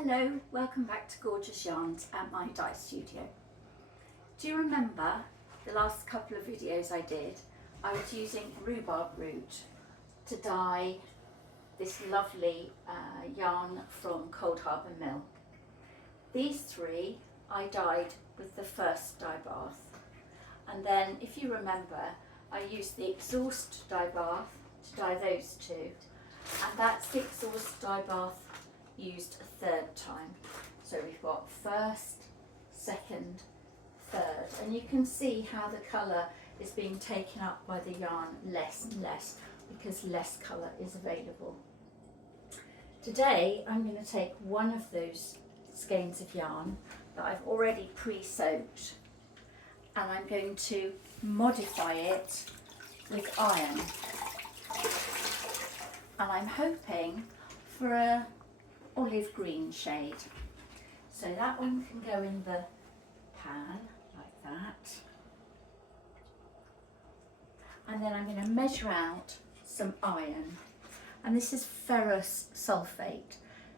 Hello, welcome back to Gorgeous Yarns at my dye studio. Do you remember the last couple of videos I did? I was using rhubarb root to dye this lovely yarn from Cold Harbour Mill. These three I dyed with the first dye bath, and then if you remember I used the exhaust dye bath to dye those two, and that's the exhaust dye bath used a third time. So we've got first, second, third, and you can see how the colour is being taken up by the yarn less and less because less colour is available. Today I'm going to take one of those skeins of yarn that I've already pre-soaked and I'm going to modify it with iron, and I'm hoping for a olive green shade. So that one can go in the pan like that, and then I'm going to measure out some iron, and this is ferrous sulfate.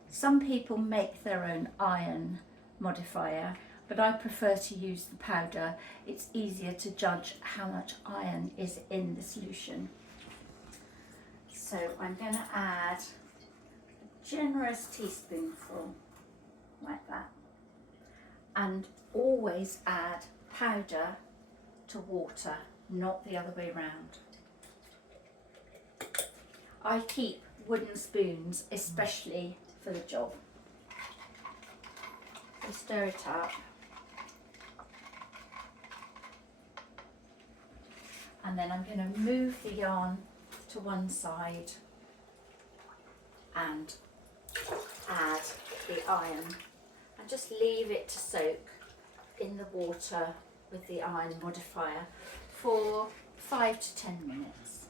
Some people make their own iron modifier, but I prefer to use the powder. It's easier to judge how much iron is in the solution. So I'm going to add generous teaspoonful like that, and always add powder to water, not the other way round. I keep wooden spoons especially for the job. So stir it up, and then I'm going to move the yarn to one side and add the iron and just leave it to soak in the water with the iron modifier for 5 to 10 minutes.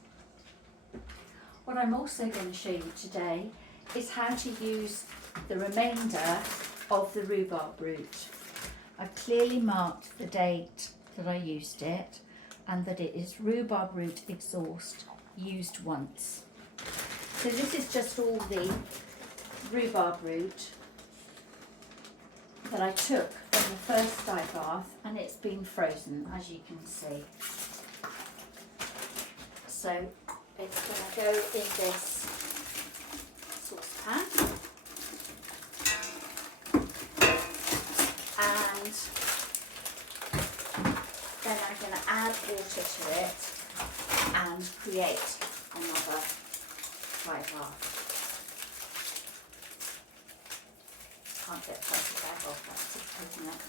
What I'm also going to show you today is how to use the remainder of the rhubarb root. I've clearly marked the date that I used it and that it is rhubarb root exhaust used once. So this is just all the rhubarb root that I took from the first dye bath, and it's been frozen, as you can see. So it's going to go in this saucepan, and then I'm going to add water to it and create another dye bath. Can't get quite a bag off, that's it, isn't it?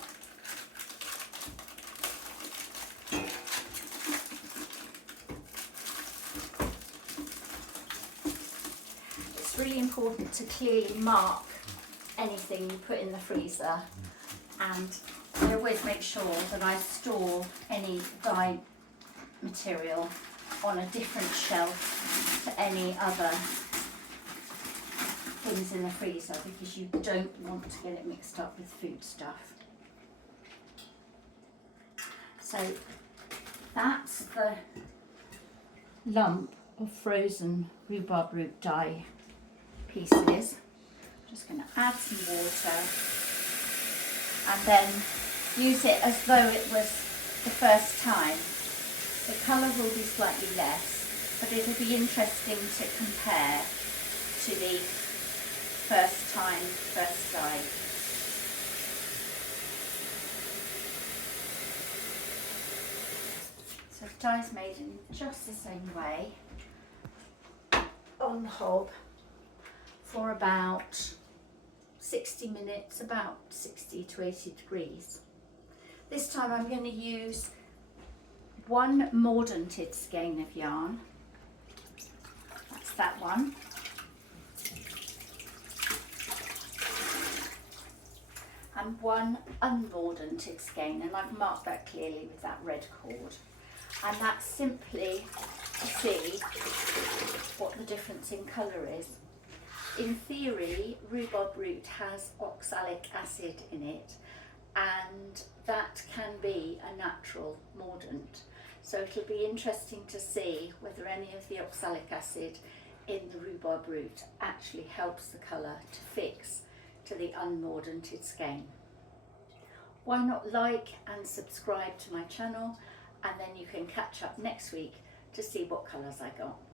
It's really important to clearly mark anything you put in the freezer, and I always make sure that I store any dye material on a different shelf to any other things in the freezer, because you don't want to get it mixed up with food stuff. So that's the lump of frozen rhubarb root dye pieces. I'm just going to add some water and then use it as though it was the first time. The colour will be slightly less, but it'll be interesting to compare to the first time, first dye. So the dye's made in just the same way on the hob for about 60 minutes, about 60 to 80 degrees. This time I'm going to use one mordanted skein of yarn, that's that one, and one unmordanted skein, and I've marked that clearly with that red cord, and that's simply to see what the difference in colour is. In theory, rhubarb root has oxalic acid in it, and that can be a natural mordant. So it'll be interesting to see whether any of the oxalic acid in the rhubarb root actually helps the colour to fix to the unmordanted skein. Why not like and subscribe to my channel, and then you can catch up next week to see what colours I got.